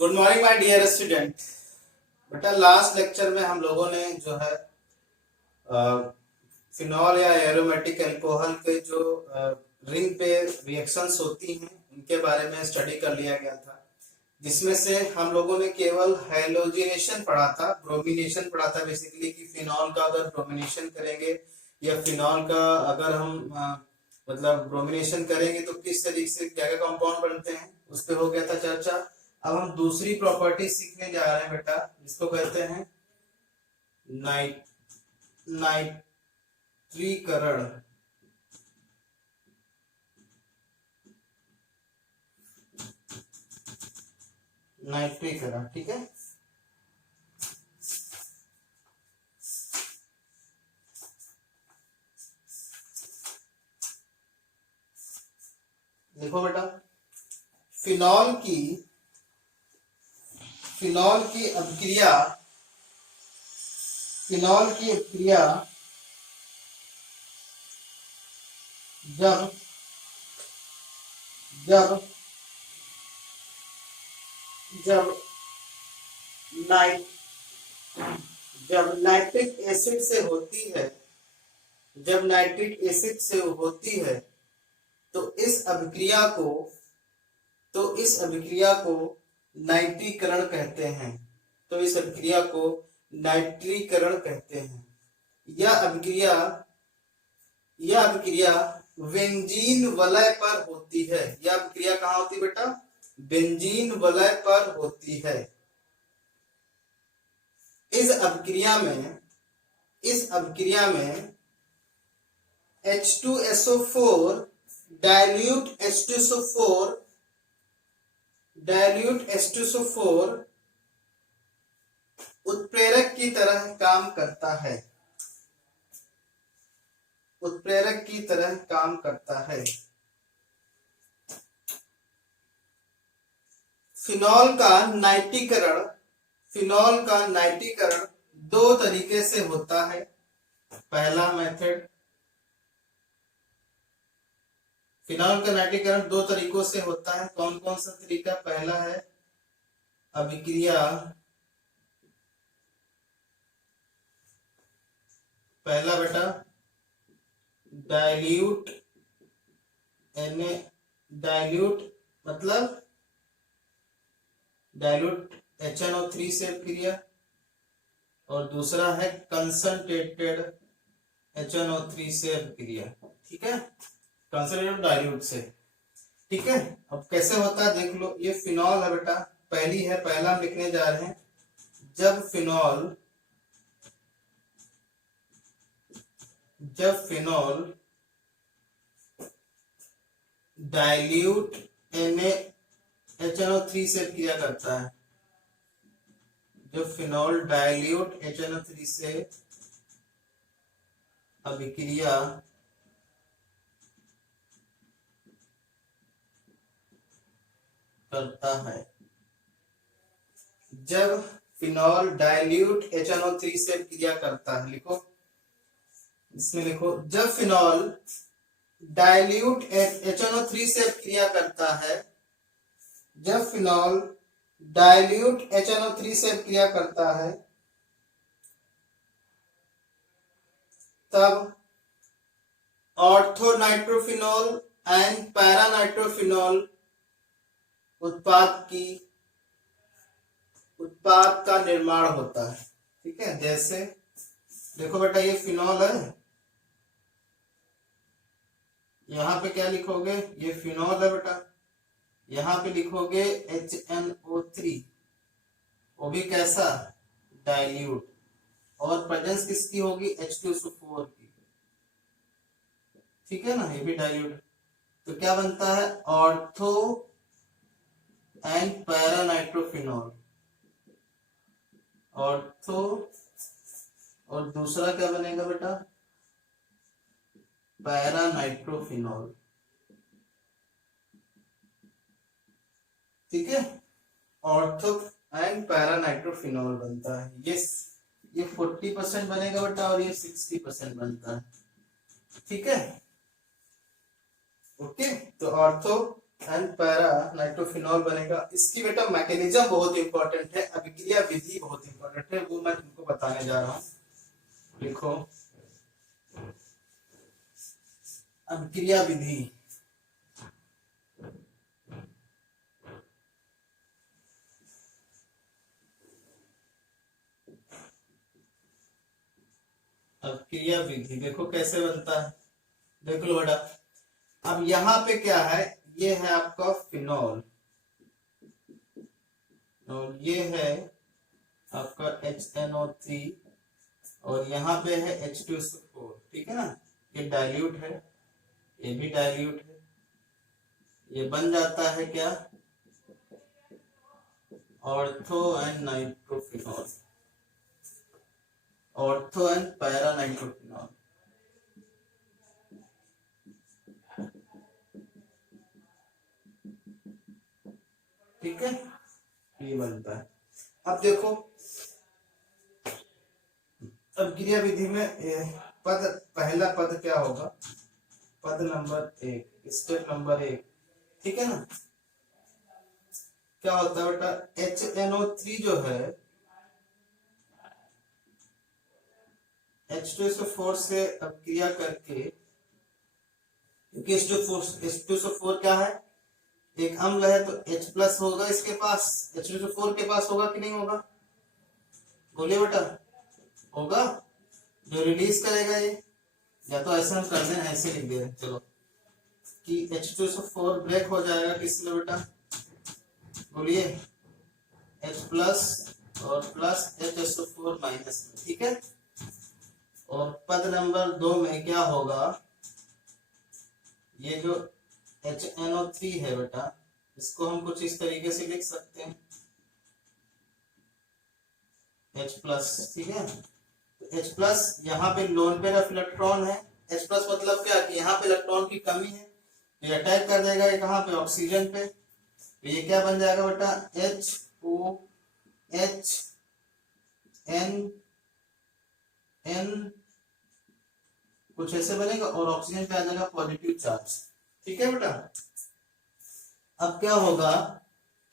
Good morning my dear student. बेटा last lecture में हम लोगों ने जो है फिनॉल या एरोमेटिक अल्कोहल के जो रिंग पे रिएक्शंस होती हैं उनके बारे में स्टडी कर लिया गया था, जिसमें से हम लोगों ने केवल हैलोजिनेशन पढ़ा था, ब्रोमिनेशन पढ़ा था। बेसिकली कि फिनॉल का अगर ब्रोमिनेशन करेंगे या फिनॉल का अगर हम मतलब ब्रोमिनेशन करेंगे तो किस तरीके से क्या क्या कंपाउंड बनते हैं, उस पर हो गया था चर्चा। अब हम दूसरी प्रॉपर्टी सीखने जा रहे हैं बेटा, जिसको कहते हैं नाइट्रीकरण। नाइट्रीकरण, ठीक है। देखो बेटा, फिनॉल की अभिक्रिया जब जब जब नाइट्रिक एसिड से होती है, जब नाइट्रिक एसिड से होती है तो इस अभिक्रिया को नाइट्रीकरण कहते हैं। तो इस अभिक्रिया को नाइट्रीकरण कहते हैं। यह अभिक्रिया बेंजीन वलय पर होती है। यह अभिक्रिया कहाँ होती है बेटा? बेंजीन वलय पर होती है। इस अभिक्रिया में H2SO4 डाइल्यूट H2SO4 उत्प्रेरक की तरह काम करता है। फिनॉल का नाइट्रीकरण दो तरीके से होता है। पहला मेथड, फिनॉल का नाइट्रीकरण दो तरीकों से होता है। कौन कौन सा तरीका? पहला है अभिक्रिया, पहला बेटा डाइल्यूट मतलब डाइल्यूट HNO3 से अभिक्रिया, और दूसरा है कंसंट्रेटेड HNO3 से अभिक्रिया। ठीक है, कंसंट्रेटेड डाइल्यूट से। ठीक है, अब कैसे होता है देख लो। ये फिनॉल है बेटा, पहला हम लिखने जा रहे हैं। जब फिनॉल डाइल्यूट HNO3 से अभिक्रिया करता है, जब फिनॉल डाइल्यूट HNO3 से अभिक्रिया करता है, जब फिनॉल डाइल्यूट HNO3 से अभिक्रिया करता है, लिखो इसमें लिखो, जब फिनॉल डाइल्यूट HNO3 से अभिक्रिया करता है, जब फिनॉल डाइल्यूट HNO3 से अभिक्रिया करता है, तब ऑर्थोनाइट्रोफिनॉल एंड पैरानाइट्रोफिनॉल उत्पाद का निर्माण होता है। ठीक है, जैसे देखो बेटा, ये फिनॉल है, यहाँ पे क्या लिखोगे? ये फिनॉल है बेटा, यहाँ पे लिखोगे HNO3, वो भी कैसा? डाइल्यूट, और प्रेजेंस किसकी होगी? H2SO4 की। ठीक है ना, ये भी डाइल्यूट। तो क्या बनता है? ऑर्थो एंड पैरानाइट्रोफिनॉल, ऑर्थो, और दूसरा क्या बनेगा बेटा? पैरानाइट्रोफिनॉल। ठीक है, ऑर्थो एंड पैरानाइट्रोफिनॉल बनता है। ये 40% बनेगा बेटा, और ये 60% बनता है। ठीक है, ओके। तो ऑर्थो एंड पैरा नाइट्रोफिनॉल बनेगा। इसकी बेटा मैकेनिज्म बहुत इंपॉर्टेंट है, अभिक्रिया विधि बहुत इंपॉर्टेंट है, वो मैं तुमको बताने जा रहा हूँ। लिखो अभिक्रिया विधि। अभिक्रिया विधि देखो कैसे बनता है, देख लो बेटा। अब यहाँ पे क्या है, ये है आपका फिनॉल और ये है आपका HNO3 और यहाँ पे है H2SO4, ठीक है ना। ये डाइल्यूट है, ये भी डाइल्यूट है, ये बन जाता है क्या, ortho and nitrophenol, ortho and para nitrophenol. ठीक है, ये बनता है। अब देखो अभिक्रिया विधि में पद, पहला पद क्या होगा, पद नंबर 1, स्टेप नंबर 1, ठीक है ना। क्या होता है बेटा, HNO3 जो है H2SO4 से अभिक्रिया करके, क्योंकि H2SO4 क्या है, एक अम्ल है, तो H प्लस होगा इसके पास, H2SO4 के पास होगा कि नहीं होगा, बोलिए बेटा, होगा। जो रिलीज करेगा ये, या तो ऐसे हम कर दें, ऐसे लिख दे रहे चलो कि H2SO4 ब्रेक हो जाएगा किसमें बेटा, बोलिए H प्लस और प्लस HSO4 माइनस में, ठीक है। और पद नंबर 2 में क्या होगा, ये जो HNO3 है बेटा, इसको हम कुछ इस तरीके से लिख सकते हैं H प्लस, ठीक है। तो H प्लस यहाँ पे लोन पेयर ऑफ इलेक्ट्रॉन है, H प्लस मतलब क्या कि यहाँ पे इलेक्ट्रॉन की कमी है, ये अटैक कर देगा ये कहाँ पे, ऑक्सीजन पे, तो ये क्या बन जाएगा बेटा, HOHN कुछ ऐसे बनेगा और ऑक्सीजन पे आ जाएगा पॉजिटिव चार्ज, ठीक है बेटा। अब क्या होगा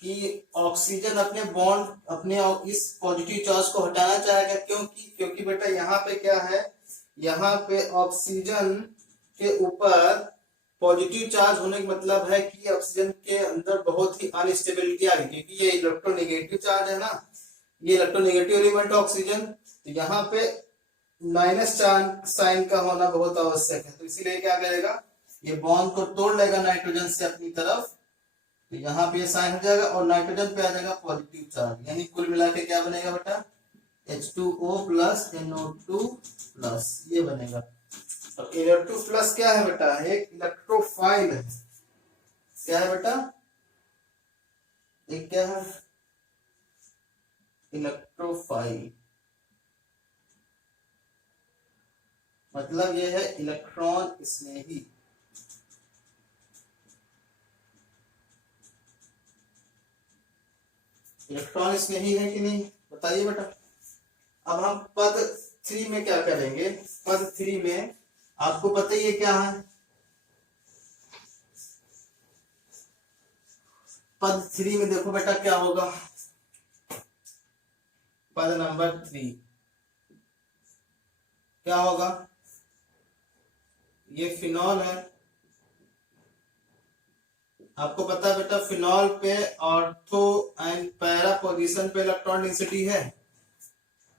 कि ऑक्सीजन अपने बॉन्ड, अपने इस पॉजिटिव चार्ज को हटाना चाहेगा, क्योंकि बेटा यहाँ पे क्या है, यहाँ पे ऑक्सीजन के ऊपर पॉजिटिव चार्ज होने का मतलब है कि ऑक्सीजन के अंदर बहुत ही अनस्टेबिलिटी आ गई, क्योंकि ये इलेक्ट्रोनेगेटिव चार्ज है ना, ये इलेक्ट्रोनेगेटिव एलिमेंट ऑक्सीजन, तो यहाँ पे माइनस चार्ज साइन का होना बहुत आवश्यक है, तो इसीलिए क्या करेगा, ये बॉन्ड को तोड़ लेगा नाइट्रोजन से अपनी तरफ, तो यहाँ पे साइन हो जाएगा और नाइट्रोजन पे आ जाएगा पॉजिटिव चार्ज, यानी कुल मिला के क्या बनेगा बेटा, H2O प्लस NO2 प्लस, ये बनेगा। और NO2 प्लस क्या है बेटा, एक इलेक्ट्रोफाइल है, क्या है बेटा, एक क्या है, इलेक्ट्रोफाइल, मतलब ये है इलेक्ट्रॉन स्नेही, इलेक्ट्रॉन स्नेही है कि नहीं, बताइए बेटा। अब हम पद 3 में क्या करेंगे, पद 3 में आपको पता ही है क्या है, पद 3 में देखो बेटा क्या होगा, पद नंबर 3 क्या होगा, ये फिनॉल है, आपको पता है बेटा फिनॉल पे ऑर्थो एंड पैरा पोजीशन पे इलेक्ट्रॉन डेंसिटी है,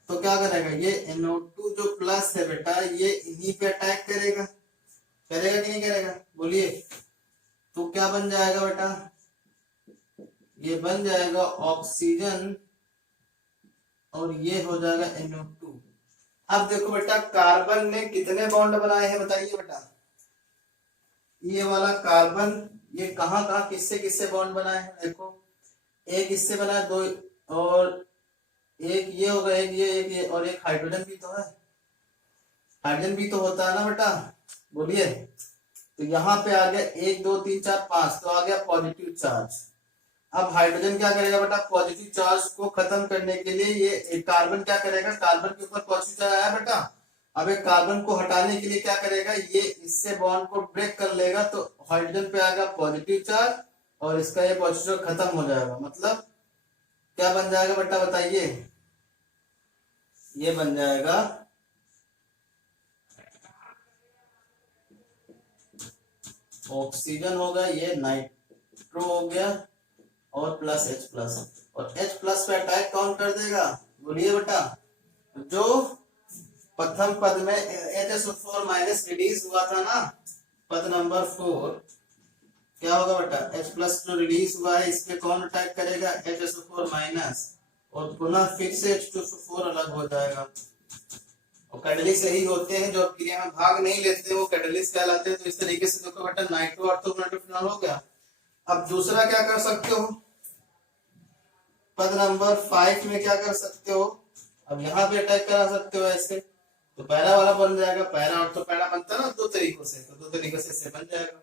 तो क्या करेगा, ये NO2 जो प्लस है बेटा, ये इन्हीं पे अटैक करेगा, करेगा कि नहीं करेगा, बोलिए। तो क्या बन जाएगा बेटा, ये बन जाएगा ऑक्सीजन और ये हो जाएगा NO2। अब देखो बेटा कार्बन ने कितने बॉन्ड बनाए हैं, बताइए बेटा, ये वाला कार्बन, ये कहाँ कहाँ किससे किससे बॉन्ड बनाए हैं, देखो एक इससे बना है, दो और एक ये होगा, एक ये और एक हाइड्रोजन भी तो है, हाइड्रोजन भी तो होता है ना बेटा, बोलिए। तो यहाँ पे आ गया 1 2 3 4 5, तो आ गया पॉजिटिव चार्ज। अब हाइड्रोजन क्या करेगा बेटा, पॉजिटिव चार्ज को खत्म करने के लिए ये कार्बन क्या करेगा, कार्बन के ऊपर पॉजिटिव चार्ज आया बेटा, अब एक कार्बन को हटाने के लिए क्या करेगा, ये इससे बॉन्ड को ब्रेक कर लेगा, तो हाइड्रोजन पे आएगा पॉजिटिव चार्ज और इसका ये पॉजिटिव खत्म हो जाएगा, मतलब क्या बन जाएगा बेटा बताइए, ये बन जाएगा ऑक्सीजन होगा, ये नाइट्रो हो गया और प्लस H प्लस, और H प्लस पे अटैक कौन कर देगा बोलिए बेटा, जो प्रथम पद में HSO4 माइनस रिलीज हुआ था ना, पद नंबर 4, क्या होगा बेटा, H प्लस जो रिलीज हुआ है इस पे कौन अटैक करेगा, HSO4 माइनस, और पुनः फिर से H2SO4 अलग हो जाएगा। और कैटलिस्ट यही होते हैं जो क्रिया में भाग नहीं लेते, वो कैटलिस्ट कहलाते हैं। तो इस तरीके से देखो बेटा नाइट्रो ऑर्थोनाइट्रोफिनॉल हो गया। अब दूसरा क्या कर सकते हो, पद नंबर 5 में क्या कर सकते हो, अब यहाँ पे अटैक करा सकते हो ऐसे, तो पैरा वाला बन जाएगा, पैरा और तो पैरा बनता है ना दो तरीकों से, तो दो तरीकों से इससे बन जाएगा,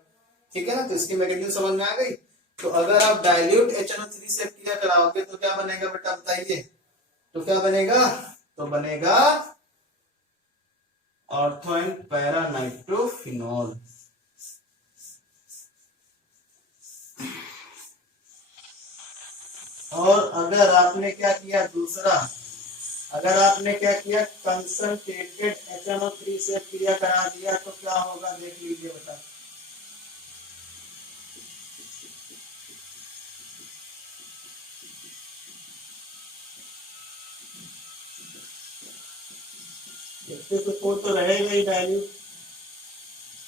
ठीक है ना। तो इसकी मैकेनिज्म समझ में आ गई। तो अगर आप डाइल्यूट HNO3 से क्रिया कराओगे तो क्या बनेगा बेटा बताइए, तो क्या बनेगा, तो बनेगा ऑर्थो एंड पैरा नाइट्रोफिनॉल। और अगर आपने क्या किया दूसरा, अगर आपने क्या किया कंसंट्रेटेड HNO3 से क्रिया करा दिया तो क्या होगा देख लीजिए बेटा, H2SO4 तो रहेगा ही डाइल्यूट,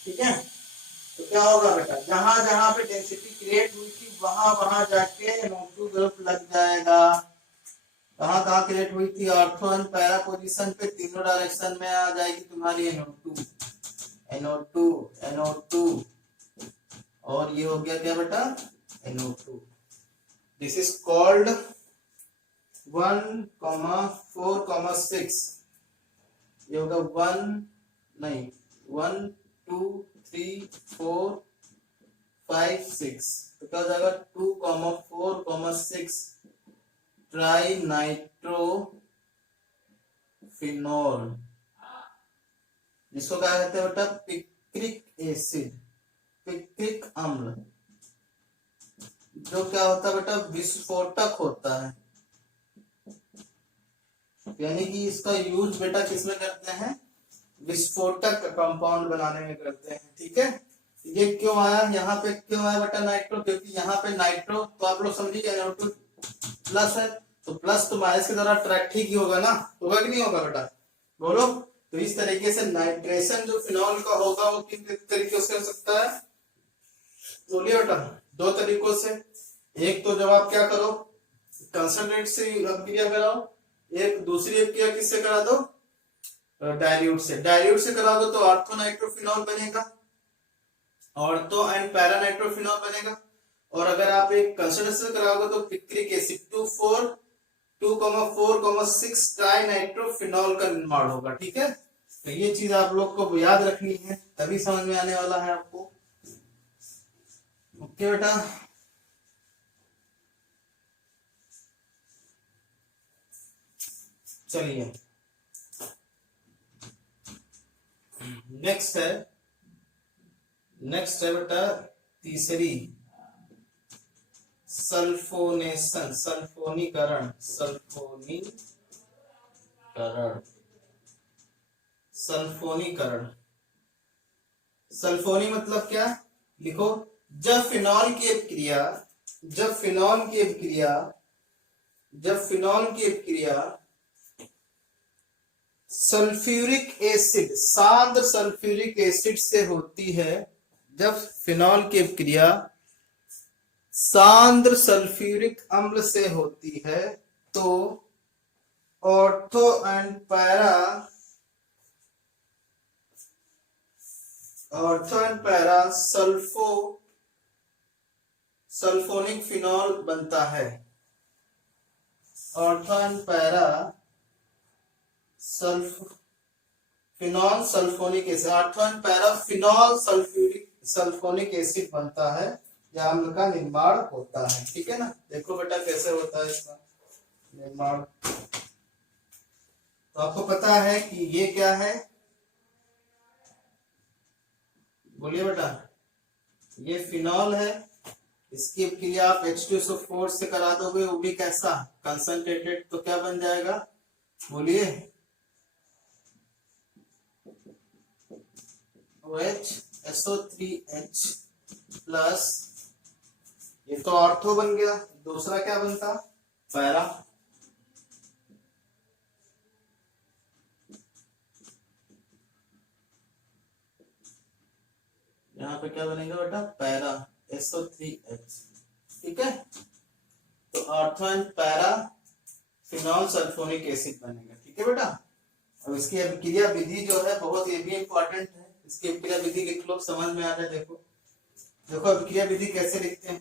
ठीक है। तो क्या होगा बेटा, जहां जहां पे डेंसिटी क्रिएट हुई थी वहां वहां जाके NO2 ग्रुप लग जाएगा। कहाँ कहाँ क्रिएट हुई थी, ऑर्थो एंड पैरा पोजीशन पे, तीनों डायरेक्शन में आ जाएगी तुम्हारी NO2 NO2 NO2, और ये हो गया क्या बेटा NO2। दिस इज कॉल्ड 1,4,6, ये होगा 1 नहीं 1 2 3 4 5 6, तो क्या हो जाएगा 2,4,6 ट्राई नाइट्रोफिनॉल, जिसको क्या कहते हैं बेटा पिक्रिक एसिड, पिक्रिक अम्ल, जो क्या होता है बेटा विस्फोटक होता है। यानी कि इसका यूज बेटा किसमें करते हैं, विस्फोटक कंपाउंड बनाने में करते हैं, ठीक है। ये क्यों आया यहाँ पे, क्यों आया बेटा नाइट्रो, क्योंकि यहाँ पे नाइट्रो तो आप लोग समझिए NO2 प्लस है, तो प्लस तो माइनस के द्वारा अट्रैक्ट ही होगा ना, होगा कि नहीं होगा बेटा बोलो। तो इस तरीके से नाइट्रेशन जो फिनॉल का होगा वो किन तरीके से हो सकता है बोलिए बेटा, दो तरीकों से। एक तो जब आप क्या करो कंसंट्रेट से क्रिया कराओ, एक दूसरी क्रिया किससे करा दो, डाइल्यूट से, डाइल्यूट से कराओगे तो ऑर्थो नाइट्रोफिनॉल बनेगा, ऑर्थो एंड पैरा नाइट्रोफिनॉल बनेगा। और अगर आप एक कंसंट्रेट से कराओगे तो पिक्रिक एसिड 2,4,6 ट्राई नाइट्रोफिनॉल का निर्माण होगा, ठीक है। तो ये चीज आप लोग को याद रखनी है, तभी समझ में आने वाला है आपको, ओके बेटा। चलिए नेक्स्ट है बेटा तीसरी सल्फोनेशन, सल्फोनीकरण, सल्फोनीकरण। सल्फोनी मतलब क्या, लिखो, जब फिनॉल की अपक्रिया सल्फ्यूरिक एसिड, सांद्र सल्फ्यूरिक एसिड से होती है, जब फिनॉल की अपक्रिया सांद्र सल्फ्यूरिक अम्ल से होती है तो ortho and para sulphonic phenol बनता है। Ortho and para phenol sulphonic acid, ortho and para phenol sulphonic acid बनता है, या अम्ल का निर्माण होता है, ठीक है ना। देखो बेटा कैसे होता है इसका निर्माण। तो आपको पता है कि ये क्या है, बोलिए बेटा, ये फिनॉल है इसकी क्रिया आप H2SO4 से करा दोगे, वो भी कैसा कंसंट्रेटेड, तो क्या बन जाएगा बोलिए, OH SO3H प्लस, ये तो ऑर्थो बन गया, दूसरा क्या बनता पैरा। यहाँ पे क्या बनेगा बेटा पैरा SO3H, ठीक है। तो ortho and para phenol sulphonic acid बनेगा, ठीक है बेटा। अब इसकी अभिक्रिया विधि जो है बहुत ये भी इंपॉर्टेंट है, इसकी अभिक्रिया विधि लिख लो, समझ में आ जाए। देखो देखो अभिक्रिया विधि कैसे लिखते हैं।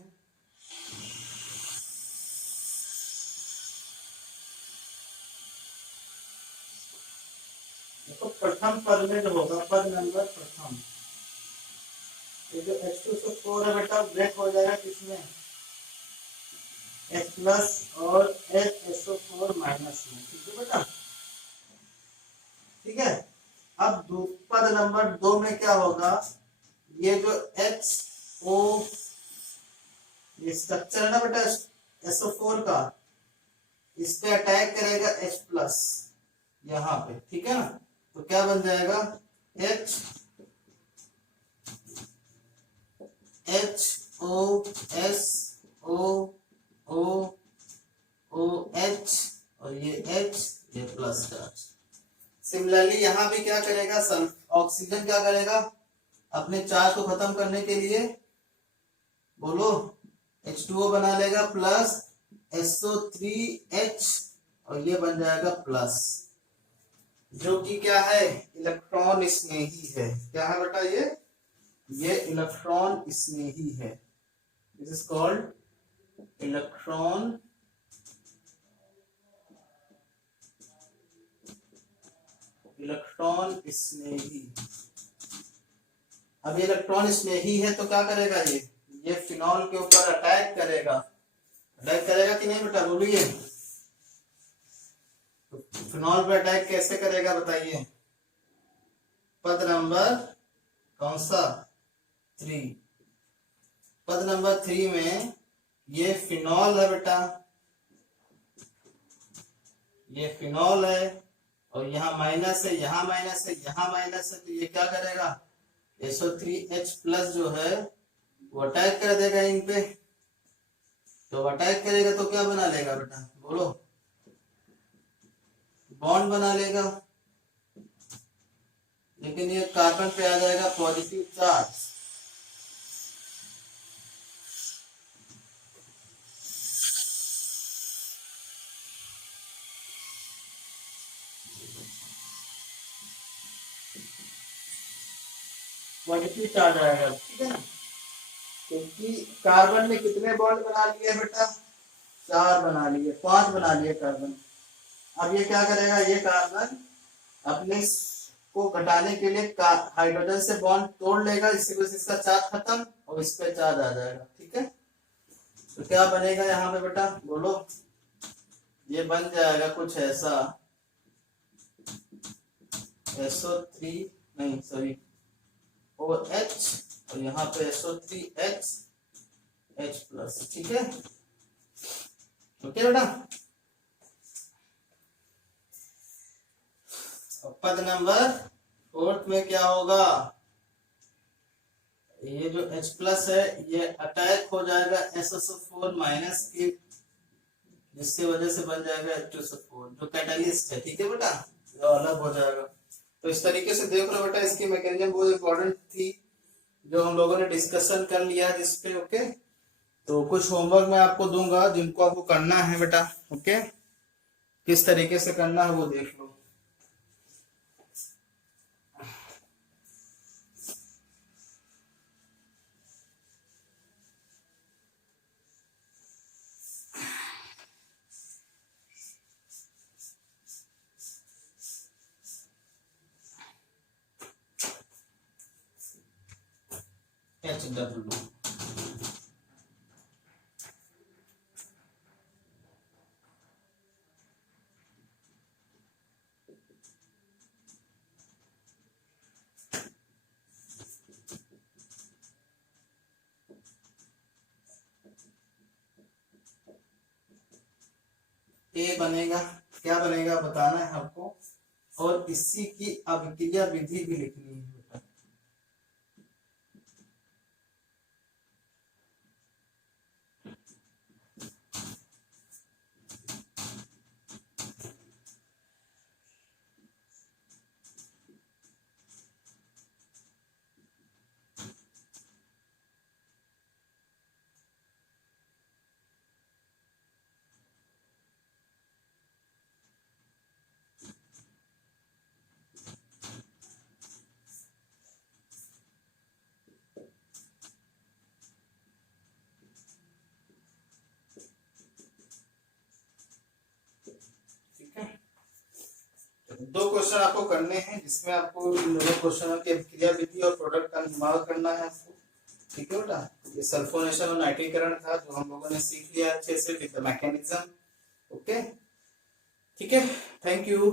देखो प्रथम पद में जो होगा, पद नंबर प्रथम, ये जो H2SO4 है बेटा ब्रेक हो जाएगा किसमें, H प्लस और HSO4 माइनस में, ठीक है बेटा, ठीक है। अब पद नंबर 2 में क्या होगा, ये जो HO ये स्ट्रक्चर है ना बेटा SO4 का, इस पे अटैक करेगा H प्लस यहाँ पे, ठीक है ना। तो क्या बन जाएगा HOSOOH और ये H, ये प्लस चार्ज। सिमिलरली यहाँ भी क्या करेगा, ऑक्सीजन क्या करेगा अपने चार्ज को खत्म करने के लिए, बोलो H2O बना लेगा प्लस SO3H और ये बन जाएगा प्लस, जो कि क्या है इलेक्ट्रॉन स्नेही है। क्या है बेटा ये इलेक्ट्रॉन स्नेही है, दिस इज कॉल्ड इलेक्ट्रॉन स्नेही। अब ये इलेक्ट्रॉन स्नेही है तो क्या करेगा, ये फिनॉल के ऊपर अटैक करेगा, अटैक करेगा कि नहीं बेटा बोलिए। तो फिनॉल पे अटैक कैसे करेगा बताइए, पद नंबर कौन सा 3, पद नंबर 3 में ये फिनॉल है बेटा, ये फिनॉल है और यहाँ माइनस है, यहाँ माइनस है, यहाँ माइनस है, तो ये क्या करेगा SO3H प्लस जो है वो अटैक कर देगा इन पे। तो अटैक करेगा तो क्या बना लेगा बेटा बोलो, बॉन्ड बना लेगा, लेकिन ये कार्बन पे आ जाएगा पॉजिटिव चार्ज। पॉजिटिव चार्ज आएगा, ठीक है ना, क्योंकि कार्बन ने कितने बॉन्ड बना लिए बेटा, 4 बना लिए, 5 बना लिए कार्बन। अब ये क्या करेगा, ये कार्बन अपने को घटाने के लिए हाइड्रोजन से बॉन्ड तोड़ लेगा, इससे बस इसका चार्ज खत्म और इस पे चार्ज आ जाएगा, ठीक है। तो क्या बनेगा यहाँ पे बेटा बोलो, ये बन जाएगा कुछ ऐसा SO3 नहीं सॉरी OH और यहाँ पे SO3H H प्लस, ठीक है, ओके बेटा। पद नंबर 4 में क्या होगा, ये जो H प्लस है ये अटैक हो जाएगा SSO4 माइनस की, जिसकी वजह से बन जाएगा H2SO4 जो कैटालिस्ट है, ठीक है बेटा, जो अलग हो जाएगा। तो इस तरीके से देख लो बेटा, इसकी मैकेनिज्म बहुत इंपॉर्टेंट थी जो हम लोगों ने डिस्कशन कर लिया जिसपे, ओके। तो कुछ होमवर्क मैं आपको दूंगा जिनको आपको करना है बेटा, ओके, किस तरीके से करना है वो देख लो। HW ए बनेगा, क्या बनेगा बताना है आपको, और इसी की अभिक्रिया विधि भी लिखनी है बेटा। ठीक है, दो क्वेश्चन आपको करने हैं जिसमें आपको इन दोनों क्वेश्चनों की अभिक्रिया विधि और प्रोडक्ट का निर्माण करना है आपको। ठीक है बेटा, ये सल्फोनेशन और नाइट्रीकरण था जो हम लोगों ने सीख लिया अच्छे से विद द मैकेनिज्म। ओके, ठीक है, थैंक यू।